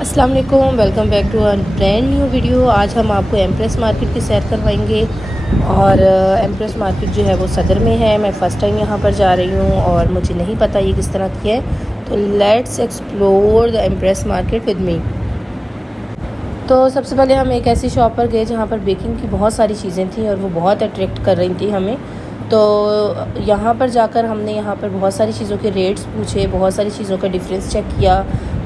अस्सलाम वालेकुम, welcome back to a brand new video. आज हम आपको एम्प्रेस मार्केट की सैर करवाएंगे और एम्प्रेस मार्केट जो है वो सदर में है। मैं फ़र्स्ट टाइम यहाँ पर जा रही हूँ और मुझे नहीं पता ये किस तरह की है, तो let's explore the empress market with me. तो सबसे पहले हम एक ऐसी शॉप पर गए जहाँ पर बेकिंग की बहुत सारी चीज़ें थी और वो बहुत अट्रैक्ट कर रही थी हमें। तो यहाँ पर जाकर हमने यहाँ पर बहुत सारी चीज़ों के रेट्स पूछे, बहुत सारी चीज़ों का डिफरेंस चेक किया,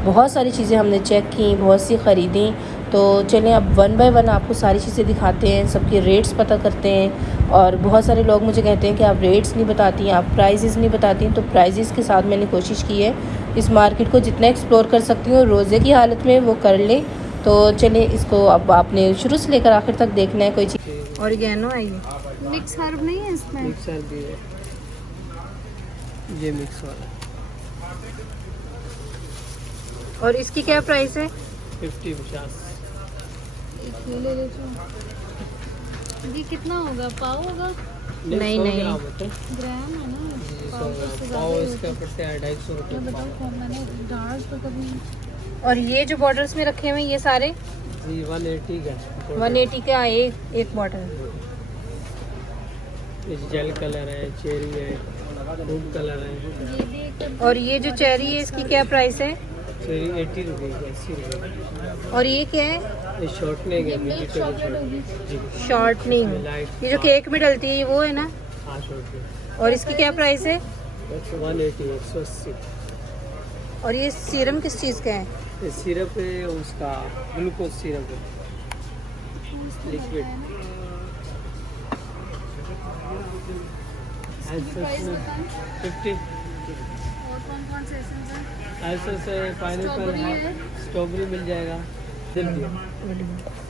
बहुत सारी चीज़ें हमने चेक की, बहुत सी ख़रीदी। तो चलें अब वन बाय वन आपको सारी चीज़ें दिखाते हैं, सबके रेट्स पता करते हैं। और बहुत सारे लोग मुझे कहते हैं कि आप रेट्स नहीं बताती, आप प्राइजेज़ नहीं बताती। तो प्राइजेज़ के साथ मैंने कोशिश की है इस मार्केट को जितना एक्सप्लोर कर सकती हूँ रोज़े की हालत में वो कर लें। तो चलिए इसको अब आपने शुरू से लेकर आखिर तक देखना है कोई चीज़। ऑरिगेनो है ये, मिक्स हर्ब नहीं है इसमें। मिक्स हर्ब भी है, ये मिक्स वाला। और इसकी क्या प्राइस है? 50-50। एक ये ले लेती हूँ। ये कितना होगा? पाव होगा? नहीं 100 नहीं ग्राम होते हैं। ग्राम है ना? पाव तो उससे ज़्यादा पाव ही इसका होगा। पड़ता है 250 रुपये मैं बताऊँ कौन, मैंने डाल तो कभी। और ये जो बॉटल्स में रखे हुए हैं ये सारे जी 180 का 180 का एक बॉटल। ये जेल कलर है, चेरी है, फ्रूट कलर है। ये भी एक और ये जो चेरी है इसकी क्या प्राइस है? चेरी 80 रुपये की, 80 रुपये। और ये क्या है? ये शॉर्टनिंग है, मिल्क वेजिटेबल चॉकलेट होगी। जी। शॉर्टनिंग, लाइट ये जो केक में डलती है ये वो है ना? हाँ शॉर्टनिंग। और इसकी क्या प्राइस है? 180, 180। और ये सीरम किस चीज़ का है? ये सिरप है उसका, ग्लूकोज सिरप है, लिक्विड। प्राइस बताएं। 50। और कौन कौन से एसेंस हैं? ऐसे से पाइनएप्पल स्ट्रॉबेरी है, है। स्ट्रॉबेरी मिल जाएगा। जल्दी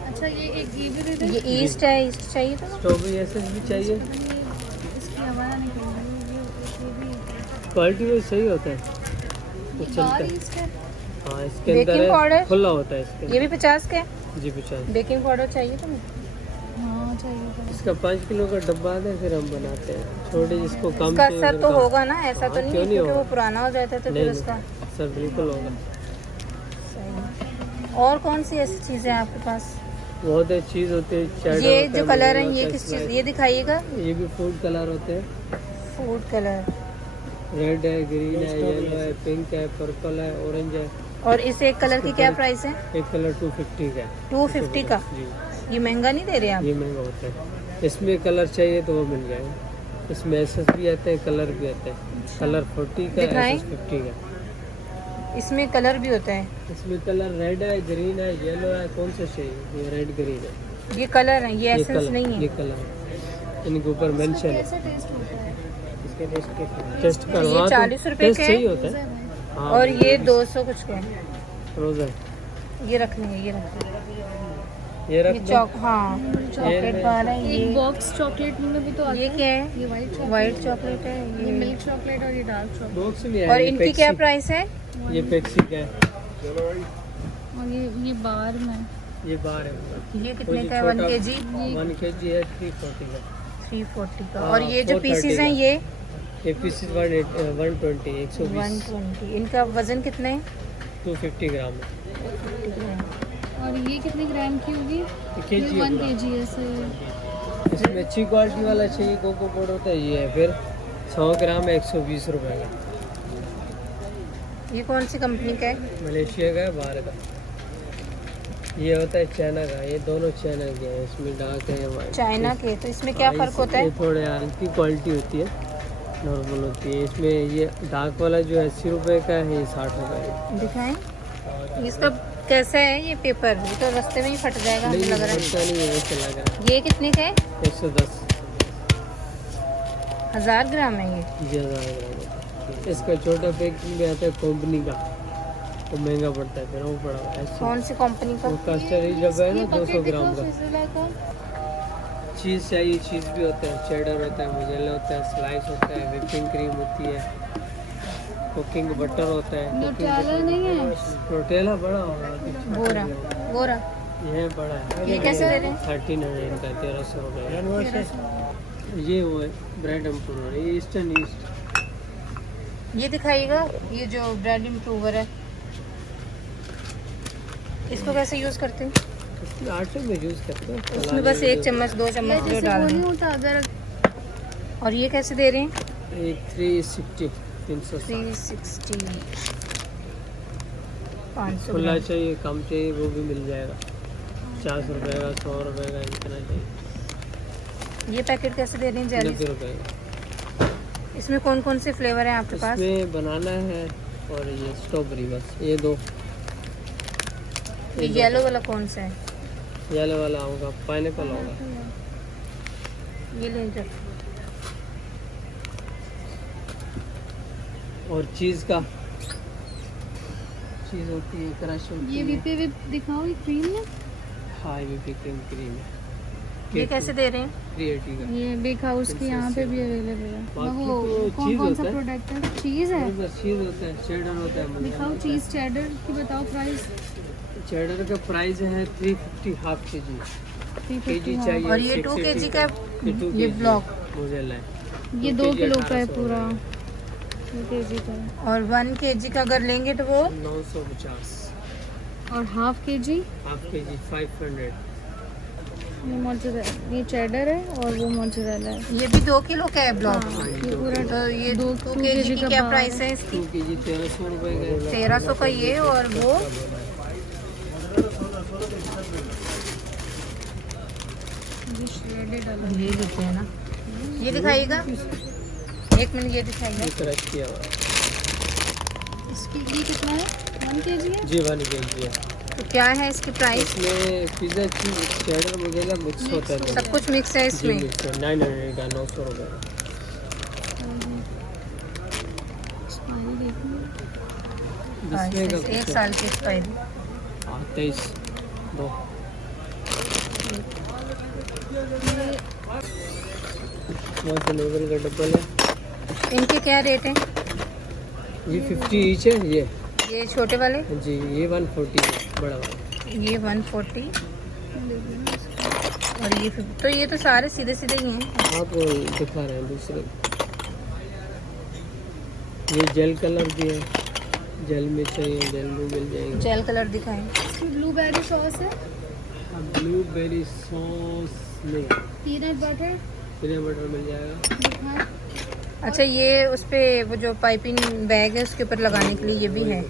अच्छा ये एक ये भी दे दें। ये ईस्ट है, ईस्ट चाहिए था। स्ट्रॉबेरी एसेंस भी चाहिए। इसकी हवा निकल रही है। ये भी क्वालिटी में सही होता है, तो चलता बाहर है। ही इसका हाँ इसके बेकिंग अंदर पाउडर? है, खुला होता है इसके ये भी 50 का है। अंदर। जी 50। बेकिंग पाउडर चाहिए तुम्हें? हाँ चाहिए था। इसका 5 किलो का डब्बा है, फिर हम बनाते हैं छोटे जिसको कम इसका चाहिए, असर फिर तो कम। होगा ना, ऐसा तो हाँ, नहीं क्यों है नहीं क्योंकि वो होगा? पुराना हो जाता है तो नहीं फिर उसका नहीं, सर बिल्कुल होगा। सही। और कौन सी ऐसी चीज़ें हैं आपके पास? बहुत अच्छी चीज़ होती है। cheddar ये होता जो है, कलर है vanilla ये होता है, किस चीज़, slice। ये दिखाइएगा। ये भी फूड कलर होते हैं। Food colour. रेड है, ग्रीन है, येलो है, पिंक है, पर्पल है, ऑरेंज है। और इस एक कलर की क्या प्राइस है? एक कलर 250 का है। 250 का। जी, ये महंगा नहीं दे रहे आप? ये महंगा होता है। इसमें कलर चाहिए तो वो मिल जाएगा। इसमें एसेस भी आते हैं, कलर भी आते हैं। कलर 40 का, दिखाएं? एसेस 50 का। इसमें कलर भी होता है? इसमें कलर रेड है, ग्रीन है, येलो है। कौन सा चाहिए? ये रेड ग्रीन है। ये कलर है, ये ये एसेंस कलर, नहीं ये है। कलर है। इनके ऊपर मेंशन है। कैसा टेस्ट होता है? इसके टेस्ट तो ये करवा 40 रुपए टेस्ट के सही हैं? होता है। हाँ, और ये 200 कुछ का है। फ्रोजन। ये रख लेंगे, ये रख लेंगे। ये रख ये दो। चॉक, हाँ चॉकलेट बार है एक ये। बॉक्स चॉकलेट में भी तो आता ये है। क्या है? ये वाइट चॉकलेट। वाइट चॉकलेट है ये ये। मिल्क चॉकलेट और ये डार्क चॉकलेट। बॉक्स में है। और ये इनकी क्या पेप्सी। प्राइस है? ये पेप्सी का है। और ये बार में ये बार है। ये कितने का है? 1 kg? 1 kg है 340 का। 340 का। हाँ, और ये जो 430 पीसीज हैं का। ये ये पीसेस 120, 120, 120। इनका वजन कितना है? 250 ग्राम है। और ये कितने ग्राम की होगी? ये ये kg 1 है kg ऐसे। इसमें अच्छी क्वालिटी वाला चाहिए कोको पाउडर होता है, ये है। फिर 100 ग्राम है 120 रुपए का। ये कौन सी कंपनी का है? मलेशिया का है, बाहर का। ये होता है चाइना का। ये दोनों चाइना के हैं। इसमें डार्क है, वाइट। चाइना के। तो इसमें क्या फ़र्क होता ये है? थोड़े हल्की क्वालिटी होती है, नॉर्मल होती है। इसमें ये डार्क वाला जो है 80 रुपए का है, ये 60 रुपए का दिखाएं। इसका कैसा है ये पेपर? ये तो रास्ते में ही फट जाएगा है। हमें नहीं लग रहा है। फटता नहीं है, वैसे लगा। ये कितने का है? 110। 1000 ग्राम है ये। जी 1000 ग्राम होता है। इसका छोटा पैकिंग भी आता है कंपनी का, वो महंगा पड़ता है, फिर वो पड़ा हुआ है ऐसे। कौन सी कंपनी का? वो कस्टर्ड डब्बा है ना, 200 ग्राम का। का। चीज़ चाहिए, चीज़ भी होता है। चेडर होता है, मोज़ेरेला होता है, स्लाइस होता है, व्हिपिंग क्रीम होती है, कुकिंग बटर होता है। न्यूट्रेला नहीं है? न्यूट्रेला बड़ा होगा। बोरा बोरा। ये बड़ा है। ये कैसे दे रहे हैं? 1300 का, 1300 रुपये। ये वो है ब्रेड इम्प्रूवर, ये ईस्टर्न ईस्ट। ये दिखाइएगा, ये जो ब्रेड इम्प्रूवर है। इसको कैसे यूज़ करते हैं? आटे में यूज़ करते हैं। इसमें बस 1 चम्मच 2 चम्मच जो जैसे डाल वो नहीं दें। होता अगर और ये कैसे दे रहे हैं? एक 360 360 360 500 खुला ग्राम। चाहिए कम चाहिए वो भी मिल जाएगा। 50 रुपये का 100 रुपये का इतना चाहिए। ये पैकेट कैसे दे रहे हैं? 90 40। रुपये का। इसमें कौन कौन से फ्लेवर हैं आपके पास? इसमें बनाना है और ये स्ट्रॉबेरी, बस ये दो। ये येलो वाला कौन सा है? येलो वाला होगा, पाइनएप्पल होगा। ये ले जा। और चीज़ का चीज़ होती है, क्रश होती ये है। विप दिखाओ, ये क्रीम है। हाँ ये भी क्रीम है। ये कैसे दे रहे हैं? 380 का। ये बेक हाउस के यहाँ पे भी अवेलेबल है। बाकी वो तो कौन चीज़ कौन सा होता है। प्रोडक्ट है? चीज़ है। बस चीज़ होता है, चेडर होता है। दिखाओ चीज़ चेडर की बताओ प्राइस। चेडर का प्राइस है 350 हाफ के जी। केजी चाहिए। और ये 2 kg का ये ब्लॉक। मोज़ेला है। ये 2 2 kg किलो का है 1800 पूरा, 2 केजी का है। और 1 kg का अगर लेंगे तो वो 950। और हाफ के जी हाफ के जी 500। ये मोज़रेला, ये चेडर है और वो मोज़रेला है। ये भी 2 किलो का है ब्लॉक। हाँ, ये पूरा तो ये 2 2 kg kg की का क्या बार प्राइस है टू इसकी? के जी 1300 रुपये का है। 1300 का ये, और वो ये shredded अलग। ये लेते हैं ना। ये दिखाइएगा, 1 मिनट ये दिखाइएगा। ये क्रश किया हुआ है। इसकी ये कितना है? 1 केजी है। जी 1 kg है। तो क्या है इसकी प्राइस? इसमें पिज़्ज़ा चीज़ चेडर मोज़ेला मिक्स होता है। सब कुछ मिक्स है जी इसमें। मिक्स है। 900 का, 900 रुपये का। एक्सपायरी देखिए। 10 का 1 साल की एक्सपायरी। 23 दो। वहाँ से लेवल का डब्बल है। इनके क्या रेट हैं? ये 50 ईच है। ये छोटे वाले जी ये 140 है बड़ा वाला। ये 140 और ये 50। तो ये तो सारे सीधे सीधे ही हैं। आप दिखा रहे हैं दूसरे। ये जेल कलर भी है, जेल में चाहिए जेल में मिल जाएंगे। जेल कलर दिखाएं। इसमें ब्लूबेरी सॉस है, ब्लूबेरी सॉस में पीनट बटर पीनट बटर मिल जाएगा। दिखा। अच्छा, ये उस पे वो जो पाइपिंग बैग है उसके ऊपर लगाने के लिए ये भी है।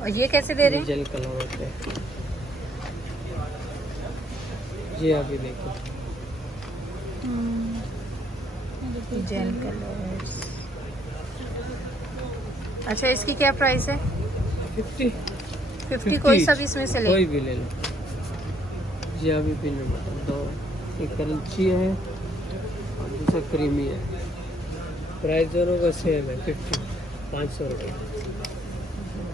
और ये कैसे दे रहे ये हैं? जेल कलर होता है। ये आप ये देखो। Jail colour. अच्छा, इसकी क्या प्राइस है? 50 50 कोई सा भी इसमें से ले। कोई भी ले लो। जी अभी पीनट बटर दो। एक क्रंची है और दूसरा क्रीमी है। प्राइस दोनों का सेम है 50 500 रुपये।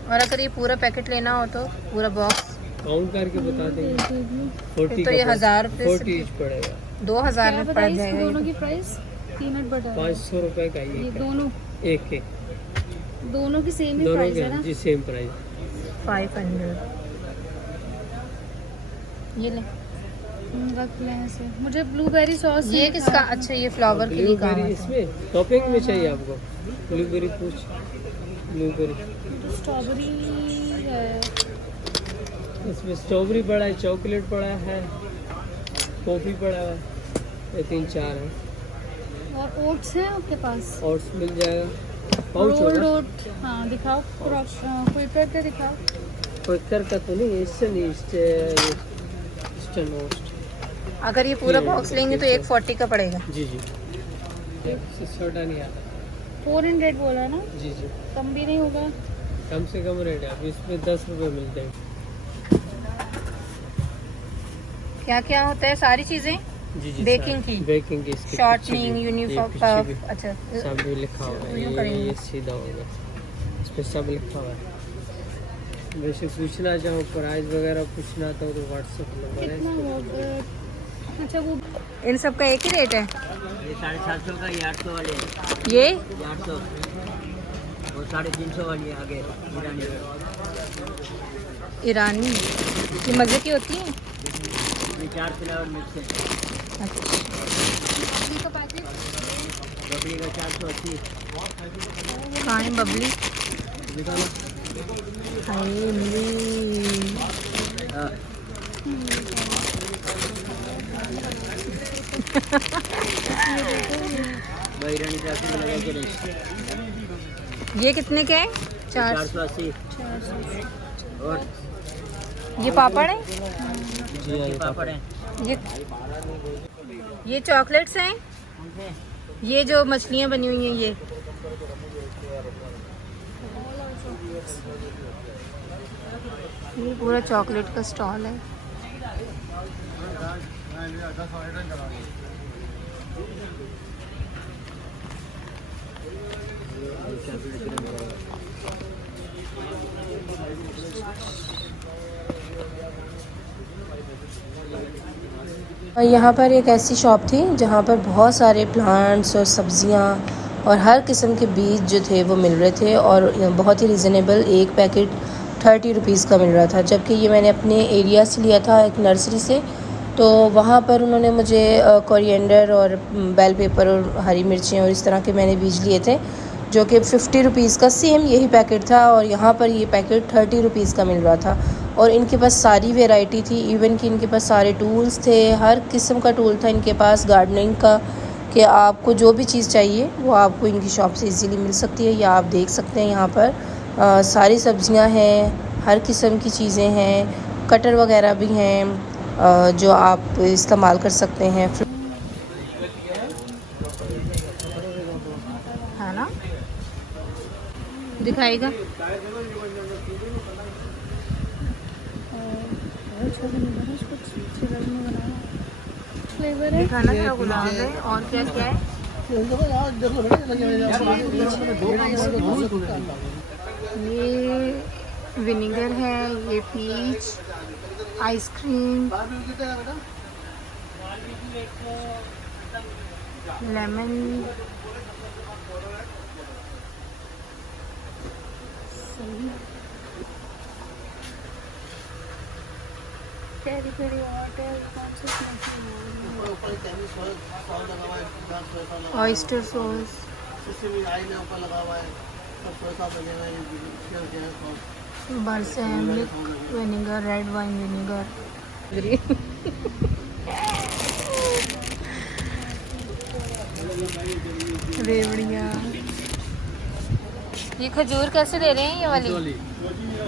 और अगर ये पूरा पैकेट लेना हो तो पूरा बॉक्स काउंट करके बता देंगे। 40 फिर तो ये 1000 रुपये 40 ईच पड़ेगा। 2000 क्या में पड़ बताइए इसकी जाएगा दोनों ये। की प्राइस? पीनट बटर 500 रुपये का ये ये दोनों एक दोनों की सेम ही दोनों प्राइस है के ना। जी सेम प्राइस। 500। ये ले। रख लें ऐसे। मुझे ब्लूबेरी सॉस ये किसका? अच्छा, ये फ्लावर के लिए काम ब्लूबेरी आता है। इसमें टॉपिंग में चाहिए आपको। ब्लूबेरी पूछ ब्लूबेरी स्ट्रॉबेरी है। इसमें स्ट्रॉबेरी पड़ा है, चॉकलेट पड़ा है, कॉफ़ी पड़ा है। ये 3-4 है। और ओट्स हैं आपके पास? और मिल जाएगा। पाउच रोल्ड होगा। ओट। हाँ दिखाओ, क्विकर के दिखाओ। क्विकर का तो नहीं, इससे नहीं, इससे ईस्टर्न रोस्ट। अगर ये पूरा ये बॉक्स लेंगे तो 140 का पड़ेगा। जी जी इससे छोटा नहीं आता। 400 बोला ना, जी जी कम भी नहीं होगा? कम से कम रेट है। अभी इसमें 10 रुपये मिलते हैं। क्या क्या होता है? सारी चीजें जी जी बेकिंग की? बेकिंग की इसकी शॉर्टनिंग, कुछ भी, यूनिफॉर्म ये पफ। कुछ भी, अच्छा, सब भी लिखा हुआ है। यूँ करेंगे। ये सीधा होगा, इस पे सब लिखा हुआ है। वैसे पूछना चाहो प्राइस वगैरह पूछना तो व्हाट्सएप नंबर है। कितना होगा? अच्छा वो इन सब का एक ही रेट है? ये 750 का, ये 800 वाले हैं। ये 800 वो 350 वाली है आगे ईरानी, ये मजे की होती है। ये 4 फ्लेवर मिक्स है। अच्छा, बबली का पैकेट बबली का 480। कहाँ है बबली? निकालो। हाय इमली। ये कितने के हैं? 480। और ये पापड़ है? जी ये पापड़ है। ये चॉकलेट्स हैं? ये जो मछलियाँ बनी हुई हैं ये पूरा चॉकलेट का स्टॉल है। यहाँ पर एक ऐसी शॉप थी जहाँ पर बहुत सारे प्लांट्स और सब्जियाँ और हर किस्म के बीज जो थे वो मिल रहे थे और बहुत ही रिजनेबल। एक पैकेट 30 रुपीज़ का मिल रहा था, जबकि ये मैंने अपने एरिया से लिया था एक नर्सरी से। तो वहाँ पर उन्होंने मुझे कोरिएंडर और बेल पेपर और हरी मिर्चें और इस तरह के मैंने बीज लिए थे, जो कि 50 रुपीज़ का सेम यही पैकेट था, और यहाँ पर ये पैकेट 30 रुपीज़ का मिल रहा था। और इनके पास सारी वैरायटी थी, इवन कि इनके पास सारे टूल्स थे, हर किस्म का टूल था इनके पास गार्डनिंग का, कि आपको जो भी चीज़ चाहिए वो आपको इनकी शॉप से इजीली मिल सकती है। या आप देख सकते हैं यहाँ पर सारी सब्जियां हैं, हर किस्म की चीज़ें हैं, कटर वगैरह भी हैं जो आप इस्तेमाल कर सकते हैं। है ना, दिखाएगा। फ्लेवर है, खाना का गुलाब है। और क्या क्या है? ये विनेगर है, ये peach ice cream, lemon, peri peri water, oyster sauce, balsamic vinegar, red wine vinegar, रेवड़िया। ये खजूर कैसे दे रहे हैं ये वाली?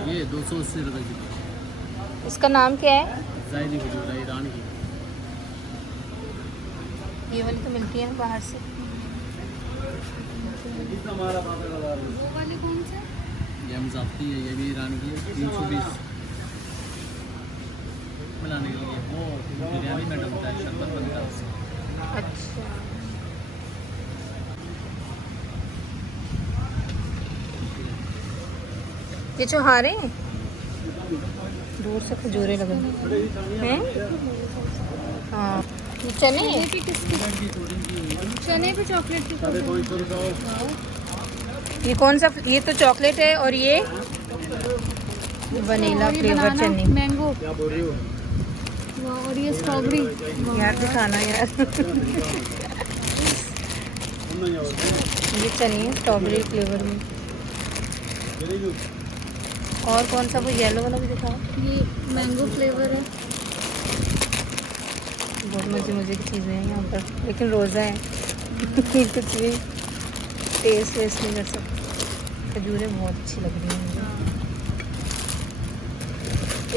ये 280 रुपए किलो। इसका नाम क्या है? जायदी खजूर है, ईरान की। ये वाली तो मिलती है ना बाहर से। वो वाली कौन सा? ये हमजाती है, ये भी ईरान की है। 320 बनाने के लिए वो बिरयानी में डलता है, शरबत बनता है उससे। अच्छा, ये चौहारे हैं? दूर से खजूरें लगे हैं। हाँ, ये चने हैं? चने पे चॉकलेट ये कौन सा? ये तो चॉकलेट है, और ये वनीला फ्लेवर चने, मैंगो, और ये स्ट्रॉबेरी। यार दिखाना यार। ये चने स्ट्रॉबेरी फ्लेवर में। और कौन सा? वो येलो वाला भी दिखाओ। ये मैंगो फ्लेवर है। बहुत मज़े की चीज़ें हैं यहाँ पर, लेकिन रोज़ा है। कुछ भी टेस्ट वेस्ट नहीं कर सकते। खजूरें बहुत अच्छी लग रही हैं मुझे।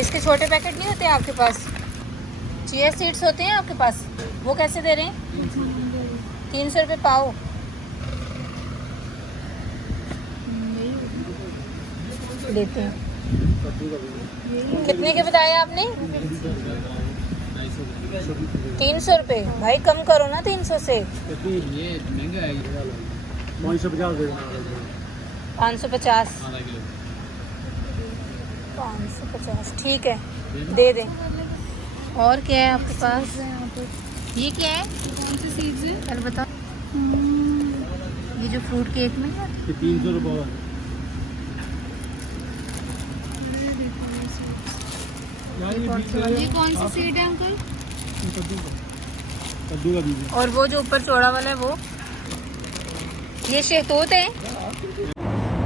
इसके छोटे पैकेट नहीं होते आपके पास? चिया सीड्स होते हैं आपके पास, वो कैसे दे रहे हैं? 300 रुपये पाओ। लेते हैं। कितने के बताया आपने? 300 रुपये। भाई कम करो ना 300 से। ये महंगा है, 550। 550 ठीक है, दे दें। और क्या है आपके पास? ये क्या है? कौन सी सीड्स है? अरे बताओ। ये जो फ्रूट केक में है, 300 रुपये। ये कौन सी सीड है अंकल? कद्दू का बीज। और वो जो ऊपर चौड़ा वाला है वो? ये शहतूत है।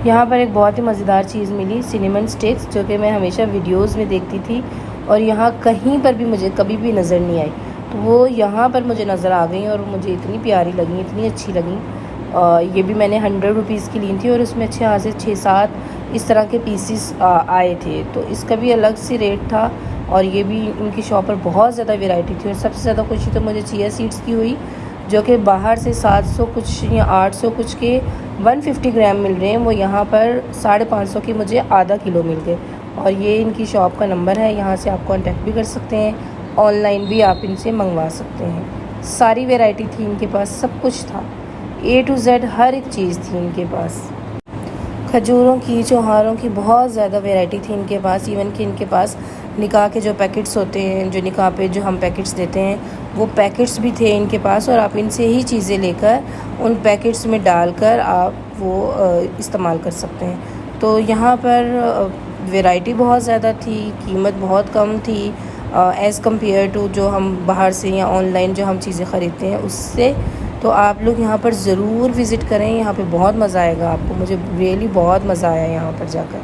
यहाँ पर एक बहुत ही मज़ेदार चीज़ मिली, सिनेमन स्टिक्स, जो कि मैं हमेशा वीडियोस में देखती थी और यहाँ कहीं पर भी मुझे कभी भी नज़र नहीं आई। तो वो यहाँ पर मुझे नज़र आ गई और मुझे इतनी प्यारी लगी, इतनी अच्छी लगी। ये भी मैंने 100 रुपीज़ की ली थी और उसमें अच्छे यहाँ से 6-7 इस तरह के पीसीस आए थे। तो इसका भी अलग से रेट था और ये भी इनकी शॉप पर बहुत ज़्यादा वैरायटी थी। और सबसे ज़्यादा खुशी तो मुझे चिया सीड्स की हुई, जो कि बाहर से 700 कुछ या 800 कुछ के 150 ग्राम मिल रहे हैं, वो यहाँ पर 550 के मुझे आधा किलो मिल गए। और ये इनकी शॉप का नंबर है, यहाँ से आप कांटेक्ट भी कर सकते हैं, ऑनलाइन भी आप इनसे मंगवा सकते हैं। सारी वैरायटी थी इनके पास, सब कुछ था, A to Z हर एक चीज़ थी इनके पास। खजूरों की, चौहारों की बहुत ज़्यादा वैरायटी थी इनके पास। इवन कि इनके पास निकाह के जो पैकेट्स होते हैं, जो निकाह पे जो हम पैकेट्स देते हैं, वो पैकेट्स भी थे इनके पास। और आप इनसे ही चीज़ें लेकर उन पैकेट्स में डालकर आप वो इस्तेमाल कर सकते हैं। तो यहाँ पर वैरायटी बहुत ज़्यादा थी, कीमत बहुत कम थी एज़ कम्पेयर टू जो हम बाहर से या ऑनलाइन जो हम चीज़ें ख़रीदते हैं उससे। तो आप लोग यहाँ पर ज़रूर विज़िट करें, यहाँ पे बहुत मज़ा आएगा आपको। मुझे रियली बहुत मज़ा आया यहाँ पर जाकर।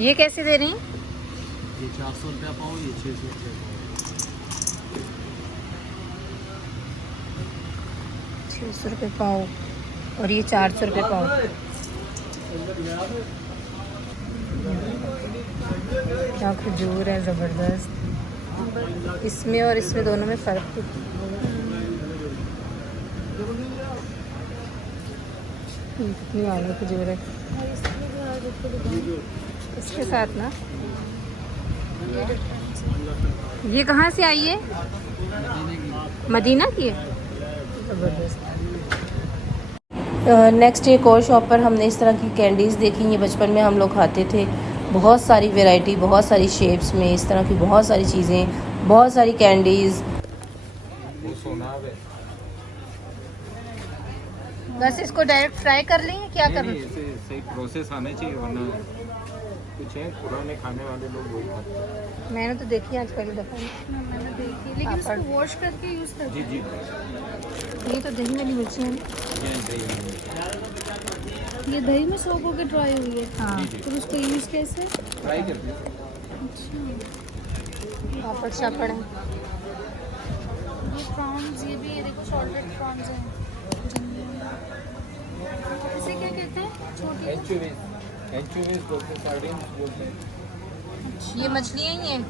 ये कैसे दे रही हैं? ये 400 रुपया पाओ, ये 600 रुपया पाओ। 600 रुपये पाव और ये 400 रुपये पाव। क्या खजूर है ज़बरदस्त। इसमें और इसमें दोनों में फ़र्क तो कितनी आलू खजूर है इसके साथ ना। ये कहाँ से आई है? मदीना की है। ज़बरदस्त। नेक्स्ट एक और शॉप पर हमने इस तरह की कैंडीज़ देखी। ये बचपन में हम लोग खाते थे, बहुत सारी वैरायटी, बहुत सारी शेप्स में, इस तरह की बहुत सारी चीज़ें, बहुत सारी कैंडीज़। बस इसको डायरेक्ट फ्राई कर लेंगे, क्या करना? सही प्रोसेस आना चाहिए, वरना कुछ है पुराने खाने वाले लोग वही खाते हैं। मैंने तो देखी आज पहली दफ़ा। मैंने देखी, लेकिन इसको वॉश करके यूज़ करते हैं। जी ये तो दही वाली मिर्ची है। ये दही में सोप होकर ड्राई हुई है। हाँ, फिर उसको यूज़ कैसे? ट्राई करते हैं। पापड़ शापड़ है। ये प्रॉन्स, ये भी, ये देखो सॉल्टेड प्रॉन्स हैं। इसे क्या कहते हैं? छोटी एंचोवीज बोलते हैं, सार्डिन्स बोलते हैं। ये मछलियाँ ही हैं।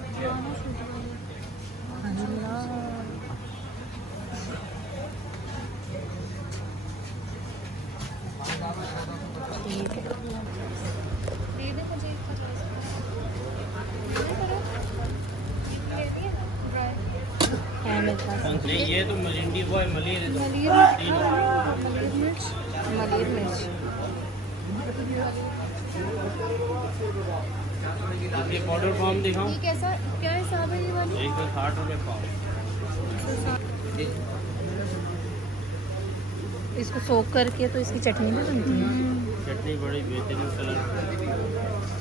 ठीक है। दे दे मुझे एक 50। है मेरे पास ये तो मलिंडी वो है, मलिर मलिर मिर्च। मलिर मिर्च। ये पाउडर फॉर्म दिखाऊं? ये कैसा, क्या हिसाब है ये वाली? एक 60 रुपये पाव। इसको सोक करके तो इसकी चटनी भी बनती है। चटनी बड़ी बेहतरीन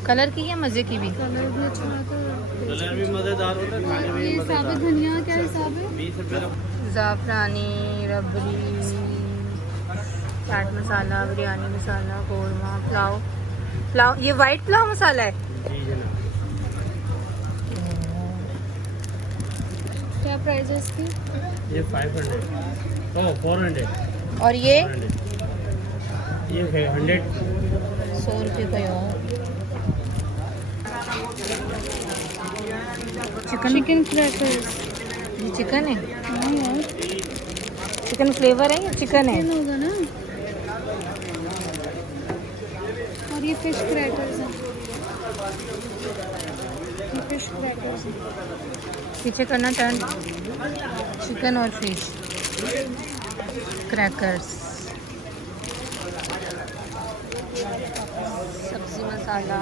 कलर की या मज़े की भी? कलर भी अच्छा आता है। कलर भी मज़ेदार होता है, खाने में भी ये मज़ेदार। साबुत धनिया क्या हिसाब है? 20 रुपये का। ज़ाफ़रानी, रबड़ी, चाट मसाला, बिरयानी मसाला, कौरमा, पुलाव। ये वाइट पुलाव मसाला है। जी जनाब। क्या प्राइस है इसकी? ये 500, 400। और ये 100। 100 रुपये का यार। Chicken crackers. ये चिकन है। हाँ यार, चिकन फ्लेवर है या चिकन है? चिकन होगा ना। और ये फिश क्रैकर्स हैं। ये फिश क्रैकर्स हैं। पीछे करना टर्न। चिकन और फिश क्रैकर्स। सब्ज़ी मसाला,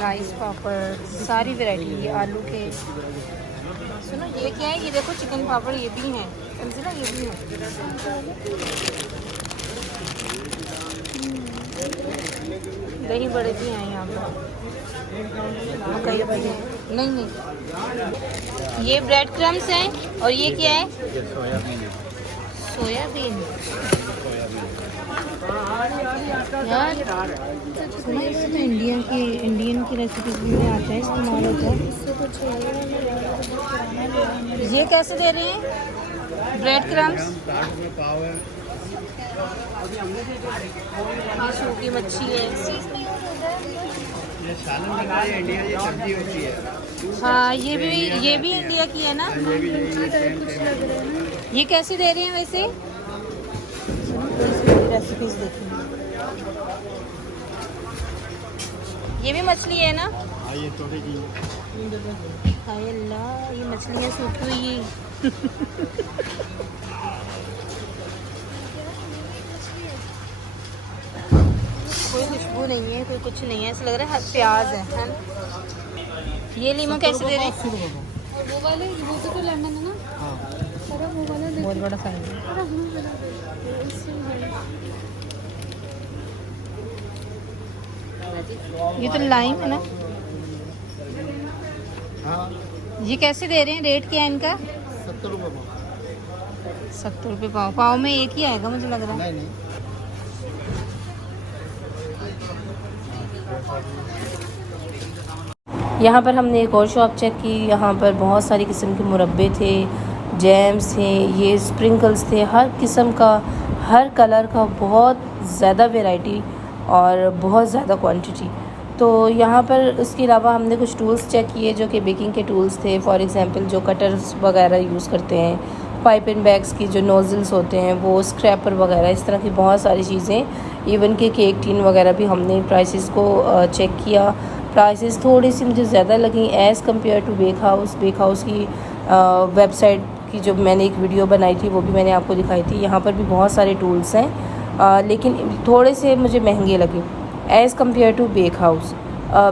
राइस पापड़, सारी वैरायटी। ये आलू के। सुनो ये क्या है? ये देखो चिकन पापड़ ये भी हैं। समझे ना, ये भी है। दही बड़े भी हैं यहाँ पर। मकई भी है। नहीं नहीं, ये ब्रेड क्रम्स हैं। और ये क्या है? ये सोयाबीन है। सोयाबीन। यार सुना है इसमें इंडियन की रेसिपीज में आता है, इस्तेमाल होता है। ये कैसे दे रही हैं ब्रेड क्रम्स? ये सूखी मच्छी है। ये सालन बना है इंडिया, ये सब्जी होती है। हाँ ये भी इंडिया की है ना। ये कैसे दे रही हैं वैसे? रेसिपीज देखेंगे। ये भी मछली है ना? हाँ ये थोड़ी की हाय अल्लाह, ये मछलियाँ सूखी हुई है। कोई खुशबू नहीं है, कोई कुछ नहीं है, ऐसा लग रहा है प्याज है ना। ये लीमू कैसे दे रहे हैं? वो वाले वो तो लेमन है ना। हाँ सारा वो वाला बहुत बड़ा साइज है। ये तो लाइम है ना। हाँ ये कैसे दे रहे हैं? रेट क्या है इनका? 70 रुपये पाव। 70 रुपये पाव। पाव में एक ही आएगा मुझे लग रहा है। नहीं नहीं यहाँ पर हमने एक और शॉप चेक की। यहाँ पर बहुत सारी किस्म के मुरब्बे थे, जैम्स थे, ये स्प्रिंकल्स थे, हर किस्म का, हर कलर का, बहुत ज़्यादा वैरायटी और बहुत ज़्यादा क्वांटिटी। तो यहाँ पर इसके अलावा हमने कुछ टूल्स चेक किए जो कि बेकिंग के टूल्स थे। फॉर एग्ज़ाम्पल जो कटर्स वगैरह यूज़ करते हैं, पाइप एंड बैग्स की जो नोज़ल्स होते हैं वो, स्क्रैपर वगैरह, इस तरह की बहुत सारी चीज़ें। इवन के केक टिन वगैरह भी हमने प्राइसेस को चेक किया। प्राइसेस थोड़ी सी मुझे ज़्यादा लगी as compare to Bake House की वेबसाइट की जो मैंने एक वीडियो बनाई थी वो भी मैंने आपको दिखाई थी। यहाँ पर भी बहुत सारे टूल्स हैं लेकिन थोड़े से मुझे महंगे लगे as compare to Bake House.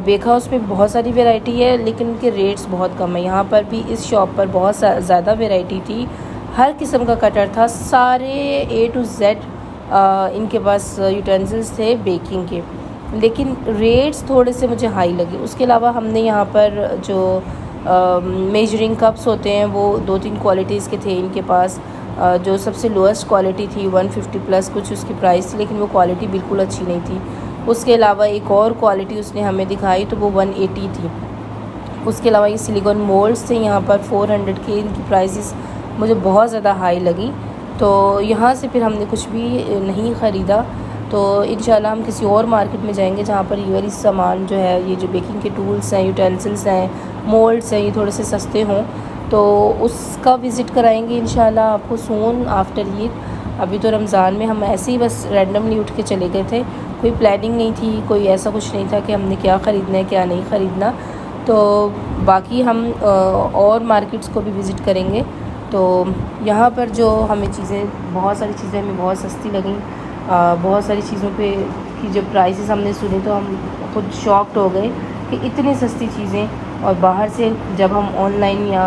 Bake House में बहुत सारी वैरायटी है लेकिन उनके रेट्स बहुत कम है। यहाँ पर भी इस शॉप पर बहुत ज़्यादा वैरायटी थी, हर किस्म का कटर था, सारे A to Z इनके पास यूटेंसिल्स थे बेकिंग के, लेकिन रेट्स थोड़े से मुझे हाई लगे। उसके अलावा हमने यहाँ पर जो मेजरिंग कप्स होते हैं वो 2-3 क्वालिटीज़ के थे इनके पास। जो सबसे लोएस्ट क्वालिटी थी 150 प्लस कुछ उसकी प्राइस थी, लेकिन वो क्वालिटी बिल्कुल अच्छी नहीं थी। उसके अलावा एक और क्वालिटी उसने हमें दिखाई तो वो 180 थी। उसके अलावा ये सिलिकॉन मोल्ड्स थे यहाँ पर 400 के, इनकी प्राइसेस मुझे बहुत ज़्यादा हाई लगी। तो यहाँ से फिर हमने कुछ भी नहीं ख़रीदा। तो इंशाल्लाह हम किसी और मार्केट में जाएंगे जहाँ पर ये वाली सामान जो है, ये जो बेकिंग के टूल्स हैं, यूटेंसिल्स हैं, मोल्ड्स हैं, ये थोड़े से सस्ते हों तो उसका विज़िट कराएंगे इंशाल्लाह आपको सून आफ्टर ईद। अभी तो रमज़ान में हम ऐसे ही बस रैंडमली उठ के चले गए थे, कोई प्लानिंग नहीं थी, कोई ऐसा कुछ नहीं था कि हमने क्या ख़रीदना है क्या नहीं ख़रीदना। तो बाकी हम और मार्केट्स को भी विज़िट करेंगे। तो यहाँ पर जो हमें चीज़ें, बहुत सारी चीज़ें हमें बहुत सस्ती लगीं। बहुत सारी चीज़ों पे की जब प्राइसेस हमने सुने तो हम खुद शॉक्ड हो गए कि इतनी सस्ती चीज़ें, और बाहर से जब हम ऑनलाइन या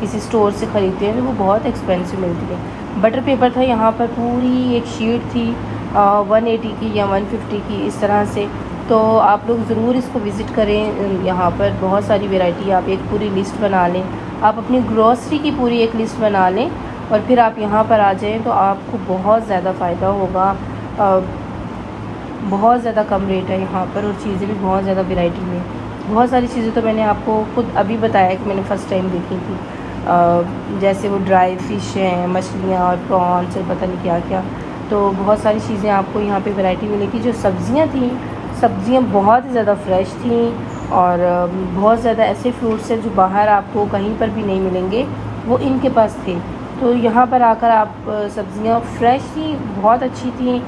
किसी स्टोर से ख़रीदते हैं तो वो बहुत एक्सपेंसिव मिलती है। बटर पेपर था यहाँ पर, पूरी एक शीट थी 180 की या 150 की, इस तरह से। तो आप लोग ज़रूर इसको विज़िट करें। यहाँ पर बहुत सारी वैरायटी, आप एक पूरी लिस्ट बना लें, आप अपनी ग्रॉसरी की पूरी एक लिस्ट बना लें और फिर आप यहाँ पर आ जाएं तो आपको बहुत ज़्यादा फ़ायदा होगा। बहुत ज़्यादा कम रेट है यहाँ पर और चीज़ें भी बहुत ज़्यादा वैरायटी में। बहुत सारी चीज़ें तो मैंने आपको खुद अभी बताया कि मैंने फ़र्स्ट टाइम देखी थी, जैसे वो ड्राई फ़िश हैं, मछलियाँ और प्रॉन्स और पता नहीं क्या क्या। तो बहुत सारी चीज़ें आपको यहाँ पे वैरायटी मिलेगी। जो सब्ज़ियाँ थी, सब्ज़ियाँ बहुत ही ज़्यादा फ्रेश थी और बहुत ज़्यादा ऐसे फ्रूट्स हैं जो बाहर आपको कहीं पर भी नहीं मिलेंगे, वो इनके पास थे। तो यहाँ पर आकर आप सब्ज़ियाँ फ्रेश थी, बहुत अच्छी थी,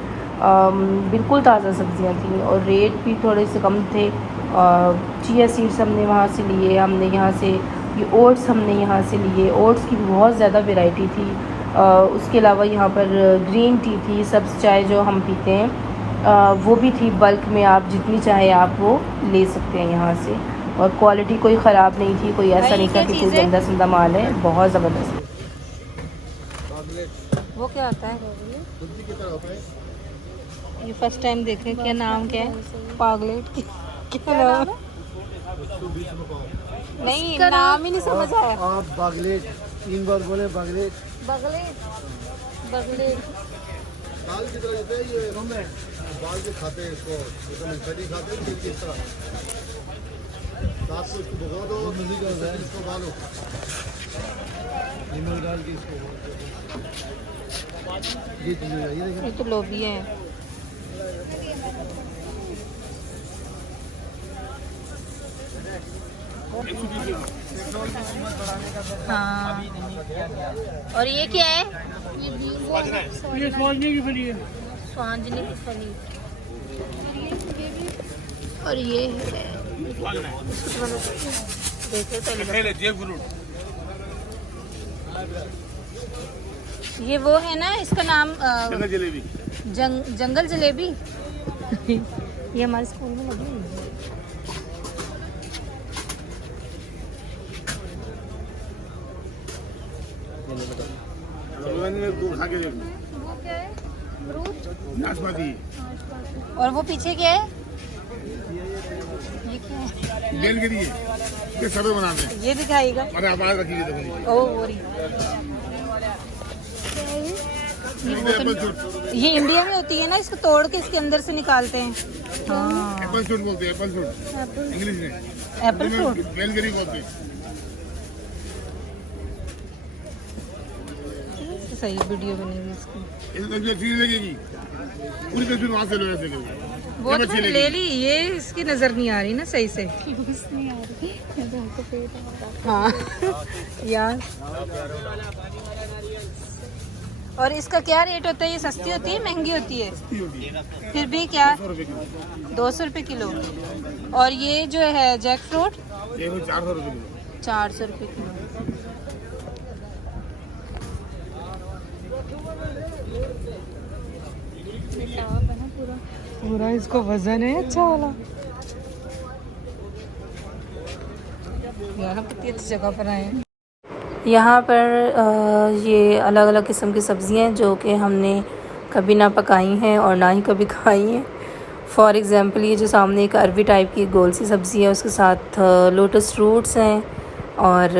बिल्कुल ताज़ा सब्ज़ियाँ थी और रेट भी थोड़े से कम थे। चिया सीड्स हमने वहाँ से लिए, हमने यहाँ से ये ओट्स हमने यहाँ से लिए, ओट्स की बहुत ज़्यादा वैरायटी थी। उसके अलावा यहाँ पर ग्रीन टी थी, सब्ज़ चाय जो हम पीते हैं वो भी थी बल्क में, आप जितनी चाहे आप वो ले सकते हैं यहाँ से। और क्वालिटी कोई ख़राब नहीं थी, कोई ऐसा नहीं था कि कोई गंदा संदा माल है, बहुत ज़बरदस्त। वो क्या होता है? ये फर्स्ट टाइम देख रहे हैं। क्या नाम क्या है? पागलेट। क्या नाम है? नहीं, नाम ही नहीं समझ आया। आप बागलेट 3 बार बोले, बागलेट बगलेट, बगलेट। दाल की तरह होते हैं ये बाल के खाते हैं इसको, कड़ी खाते हैं किस तरह रात को इसको भगो दो, इसको डालो नमक डाल के इसको ये तो लोबिया है। हाँ। और ये क्या है? ये स्वांजनी की फली है। स्वांजनी की फली। और ये है देखो ये वो है ना, इसका नाम जलेबी जंगल जलेबी। ये हमारे स्कूल में लगी हुई है। दूध खा के देख लो। वो क्या है? फ्रूट? नाशपाती और वो पीछे क्या है? ये क्या है? बेलगिरी है, ये सरसों बनाते हैं। ये दिखाएगा। अरे आवाज रखिए देखो ओ वोरी। ये इंडिया में होती है ना, इसको तोड़ के इसके अंदर से निकालते हैं। हाँ एप्पल फ्रूट बोलते हैं, एप्पल फ्रूट इंग्लिश में। Apple fruit. बेलगिरी बोलते हैं। सही वीडियो बनेगी इसकी। इस तस्वीर अच्छी लगेगी, पूरी तस्वीर वहाँ से लो ऐसे करो। वो तो मैंने ले ली, ये इसकी नजर नहीं आ रही ना सही से। नहीं आ रही, तो पेट आ रहा। हाँ यार। और इसका क्या रेट होता है? ये सस्ती होती है महंगी होती है? फिर भी क्या? 200 रुपये किलो। और ये जो है जैक फ्रूट ये 400 रुपये किलो। 400 रुपये किलो। पूरा इसको वजन है अच्छा वाला। यार कितनी अच्छी जगह पर आए हैं। यहाँ पर ये अलग अलग किस्म की सब्ज़ियाँ हैं जो कि हमने कभी ना पकाई हैं और ना ही कभी खाई हैं। फॉर एग्ज़ाम्पल ये जो सामने एक अरबी टाइप की गोल सी सब्ज़ी है, उसके साथ लोटस फ्रूट्स हैं। और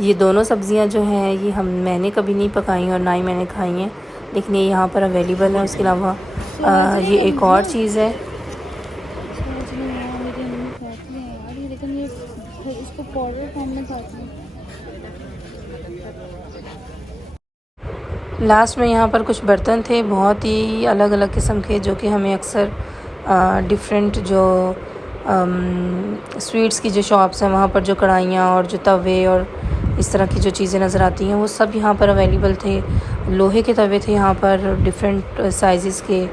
ये दोनों सब्ज़ियाँ जो हैं ये मैंने कभी नहीं पकाई और ना ही मैंने खाई हैं, लेकिन ये यहाँ पर अवेलेबल है। उसके अलावा ये एक और चीज़ है, समझ नहीं आया, मेरी अम्मी खाती है यार ये, लेकिन ये इसको पाउडर फॉर्म में खाती है। लास्ट में यहाँ पर कुछ बर्तन थे बहुत ही अलग अलग किस्म के, जो कि हमें अक्सर डिफरेंट जो स्वीट्स की जो शॉप्स हैं वहाँ पर जो कढ़ाइयाँ और जो तवे और इस तरह की जो चीज़ें नज़र आती हैं वो सब यहाँ पर अवेलेबल थे। लोहे के तवे थे यहाँ पर डिफरेंट साइज़ के।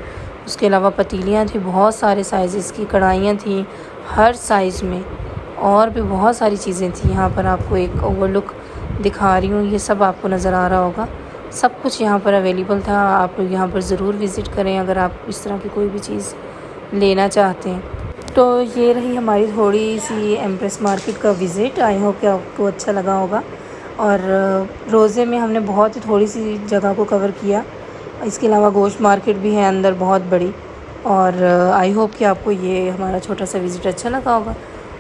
उसके अलावा पतीलियाँ थी, बहुत सारे साइज़ की कढ़ाइयाँ थी हर साइज़ में, और भी बहुत सारी चीज़ें थी। यहाँ पर आपको एक ओवरलुक दिखा रही हूँ, ये सब आपको नज़र आ रहा होगा। सब कुछ यहाँ पर अवेलेबल था। आप लोग यहाँ पर ज़रूर विज़िट करें अगर आप इस तरह की कोई भी चीज़ लेना चाहते हैं। तो ये रही हमारी थोड़ी सी एम्प्रेस मार्केट का विज़िट। आई होप कि आपको अच्छा लगा होगा। और रोज़े में हमने बहुत ही थोड़ी सी जगह को कवर किया। इसके अलावा गोश्त मार्केट भी है अंदर बहुत बड़ी। और आई होप कि आपको ये हमारा छोटा सा विज़िट अच्छा लगा होगा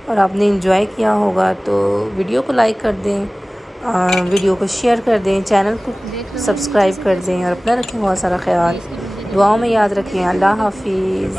और आपने इंजॉय किया होगा। तो वीडियो को लाइक कर दें, वीडियो को शेयर कर दें, चैनल को सब्सक्राइब कर दें और अपना रखें बहुत सारा ख्याल। दुआओं में याद रखें। अल्लाह हाफिज़।